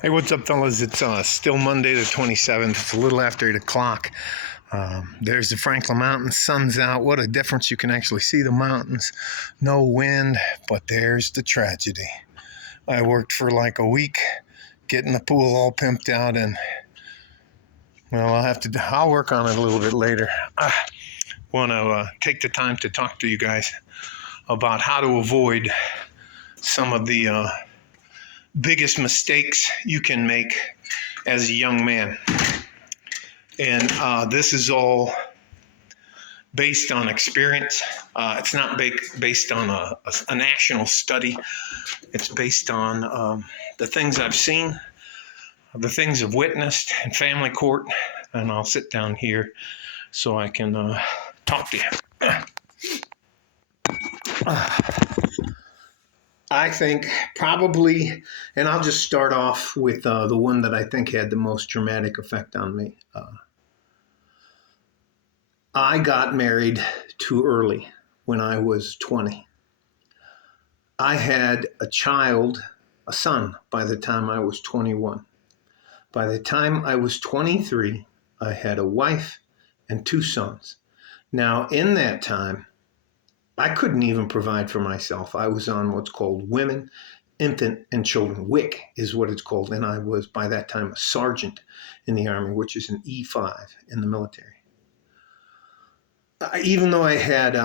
Hey, what's up, fellas? It's still Monday the 27th. It's a little after 8 o'clock. There's the Franklin Mountains. Sun's out. What a difference. You can actually see the mountains. No wind, but there's the tragedy. I worked for like a week getting the pool all pimped out, and, well, I'll work on it a little bit later. I want to take the time to talk to you guys about how to avoid some of the biggest mistakes you can make as a young man. And this is all based on experience. It's not based on a national study. It's based on the things I've seen, the things I've witnessed in family court. And I'll sit down here so I can talk to you. I think probably, and I'll just start off with the one that I think had the most dramatic effect on me. I got married too early when I was 20. I had a son, by the time I was 21. By the time I was 23, I had a wife and 2 sons. Now, in that time, I couldn't even provide for myself. I was on what's called Women, Infant, and Children. WIC is what it's called. And I was, by that time, a sergeant in the Army, which is an E5 in the military. Even though I had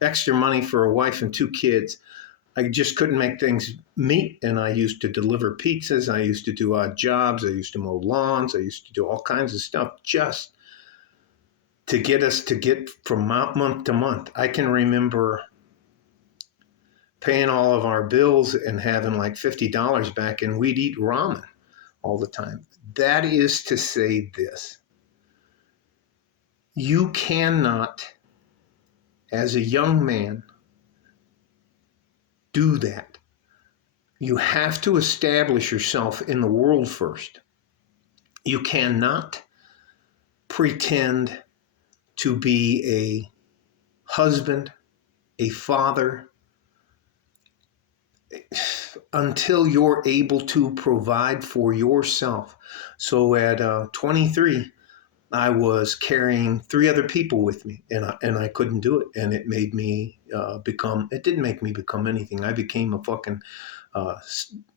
extra money for a wife and 2 kids, I just couldn't make things meet. And I used to deliver pizzas. I used to do odd jobs. I used to mow lawns. I used to do all kinds of stuff just to get from month to month. I can remember paying all of our bills and having like $50 back, and we'd eat ramen all the time. That is to say this. You cannot, as a young man, do that. You have to establish yourself in the world first. You cannot pretend to be a husband, a father, until you're able to provide for yourself. So at 23, I was carrying 3 other people with me, and I couldn't do it. And it made me it didn't make me become anything. I became a fucking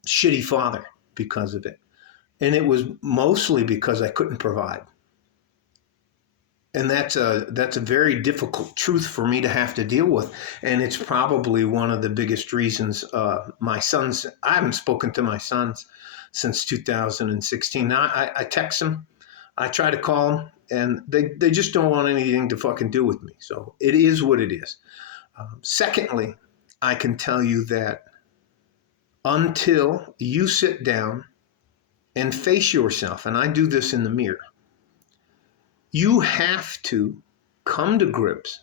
shitty father because of it. And it was mostly because I couldn't provide. And that's a very difficult truth for me to have to deal with. And it's probably one of the biggest reasons my sons, I haven't spoken to my sons since 2016. Now I text them, I try to call them, and they just don't want anything to fucking do with me. So it is what it is. Secondly, I can tell you that until you sit down and face yourself, and I do this in the mirror, you have to come to grips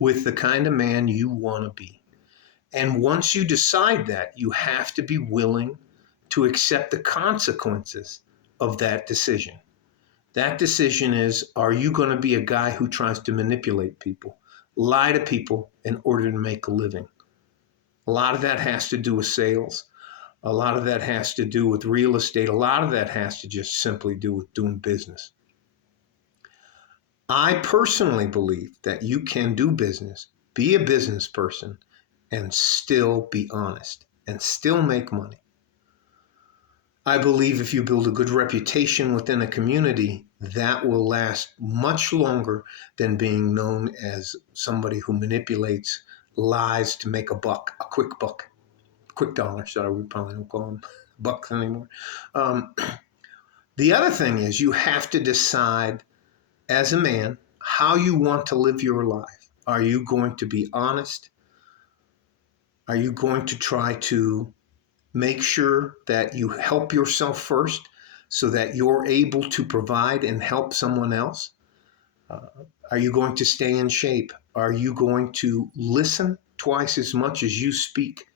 with the kind of man you want to be. And once you decide that, you have to be willing to accept the consequences of that decision. That decision is, are you going to be a guy who tries to manipulate people, lie to people in order to make a living? A lot of that has to do with sales. A lot of that has to do with real estate. A lot of that has to just simply do with doing business. I personally believe that you can do business, be a business person, and still be honest and still make money. I believe if you build a good reputation within a community, that will last much longer than being known as somebody who manipulates, lies to make a buck, a quick dollar. Sorry, we probably don't call them bucks anymore. The other thing is you have to decide as a man how you want to live your life. Are you going to be honest? Are you going to try to make sure that you help yourself first so that you're able to provide and help someone else? Are you going to stay in shape? Are you going to listen twice as much as you speak?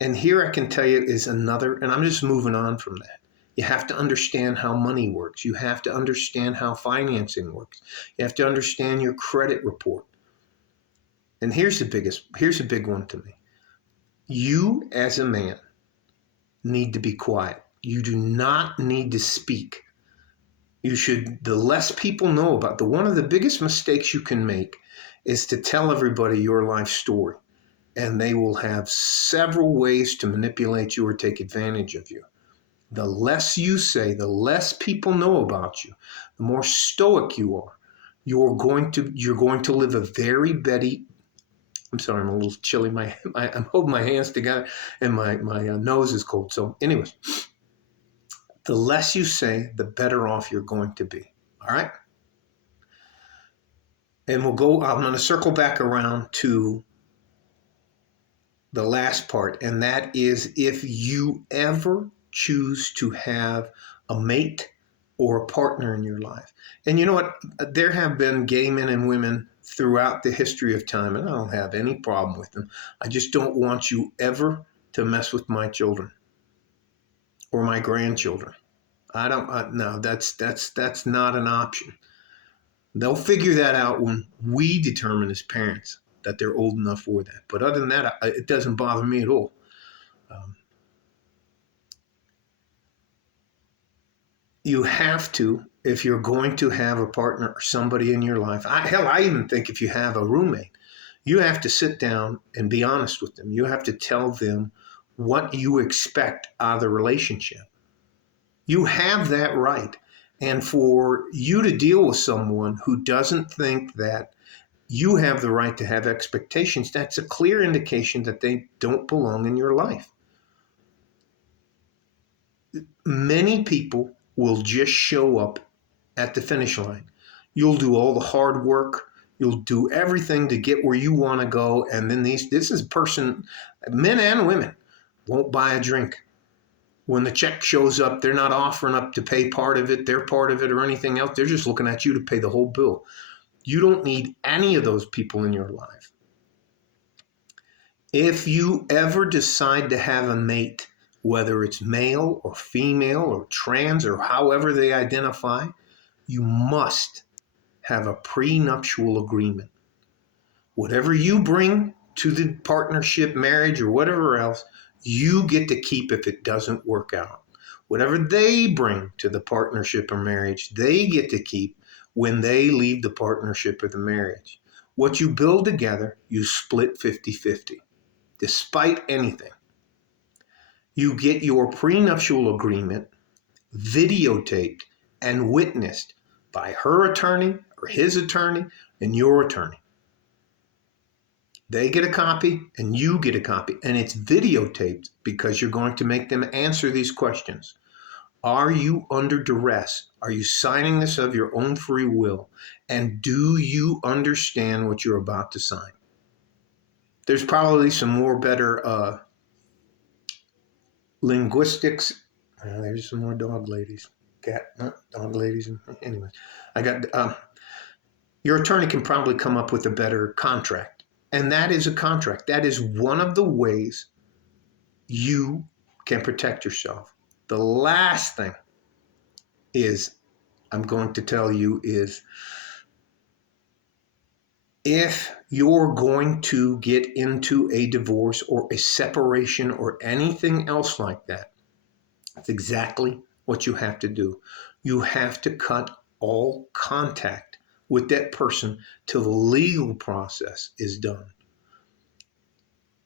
And here I can tell you is another, and I'm just moving on from that. You have to understand how money works. You have to understand how financing works. You have to understand your credit report. And here's a big one to me. You as a man need to be quiet. You do not need to speak. The less people know about, one of the biggest mistakes you can make is to tell everybody your life story. And they will have several ways to manipulate you or take advantage of you. The less you say, the less people know about you, the more stoic you are. You're going to live a very I'm sorry, I'm a little chilly. I'm holding my hands together and my nose is cold. So anyways, the less you say, the better off you're going to be. All right? And I'm going to circle back around to the last part, and that is if you ever choose to have a mate or a partner in your life. And you know what? There have been gay men and women throughout the history of time, and I don't have any problem with them. I just don't want you ever to mess with my children or my grandchildren. No, that's not an option. They'll figure that out when we determine as parents that they're old enough for that. But other than that, it doesn't bother me at all. You have to, if you're going to have a partner or somebody in your life, I even think if you have a roommate, you have to sit down and be honest with them. You have to tell them what you expect out of the relationship. You have that right. And for you to deal with someone who doesn't think that you have the right to have expectations, that's a clear indication that they don't belong in your life. Many people will just show up at the finish line. You'll do all the hard work. You'll do everything to get where you want to go. And then this is person, men and women, won't buy a drink. When the check shows up, they're not offering up to pay part of it, their part of it, or anything else. They're just looking at you to pay the whole bill. You don't need any of those people in your life. If you ever decide to have a mate, whether it's male or female or trans or however they identify, you must have a prenuptial agreement. Whatever you bring to the partnership, marriage, or whatever else, you get to keep if it doesn't work out. Whatever they bring to the partnership or marriage, they get to keep when they leave the partnership or the marriage. What you build together, you split 50-50. Despite anything, you get your prenuptial agreement videotaped and witnessed by her attorney or his attorney and your attorney. They get a copy and you get a copy, and it's videotaped because you're going to make them answer these questions. Are you under duress? Are you signing this of your own free will? And do you understand what you're about to sign? There's probably some more better linguistics. There's some more dog ladies. Dog ladies. Anyway, I got your attorney can probably come up with a better contract. And that is a contract. That is one of the ways you can protect yourself. The last thing I'm going to tell you is if you're going to get into a divorce or a separation or anything else like that, that's exactly what you have to do. You have to cut all contact with that person till the legal process is done.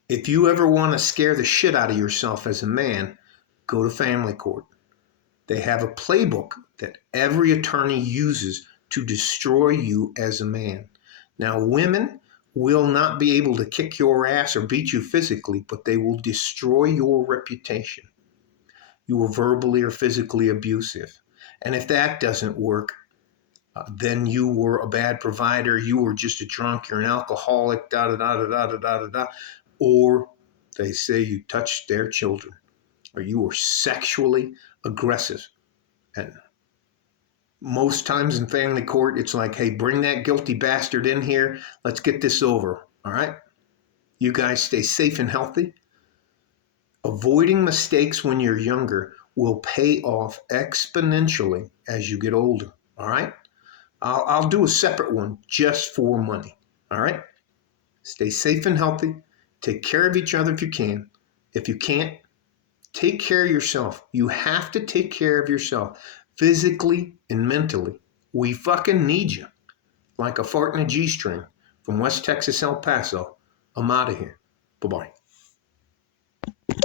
If you ever want to scare the shit out of yourself as a man, go to family court. They have a playbook that every attorney uses to destroy you as a man. Now, women will not be able to kick your ass or beat you physically, but they will destroy your reputation. You were verbally or physically abusive. And if that doesn't work, then you were a bad provider, you were just a drunk, you're an alcoholic, da-da-da-da-da-da-da-da. Or they say you touched their children, or you were sexually aggressive. And most times in family court, it's like, hey, bring that guilty bastard in here. Let's get this over. All right? You guys stay safe and healthy. Avoiding mistakes when you're younger will pay off exponentially as you get older. All right? I'll do a separate one just for money. All right? Stay safe and healthy. Take care of each other if you can. If you can't, Take care of yourself. You have to take care of yourself physically and mentally. We fucking need you. Like a fart in a G-string. From West Texas, El Paso, I'm out of here. Bye-bye.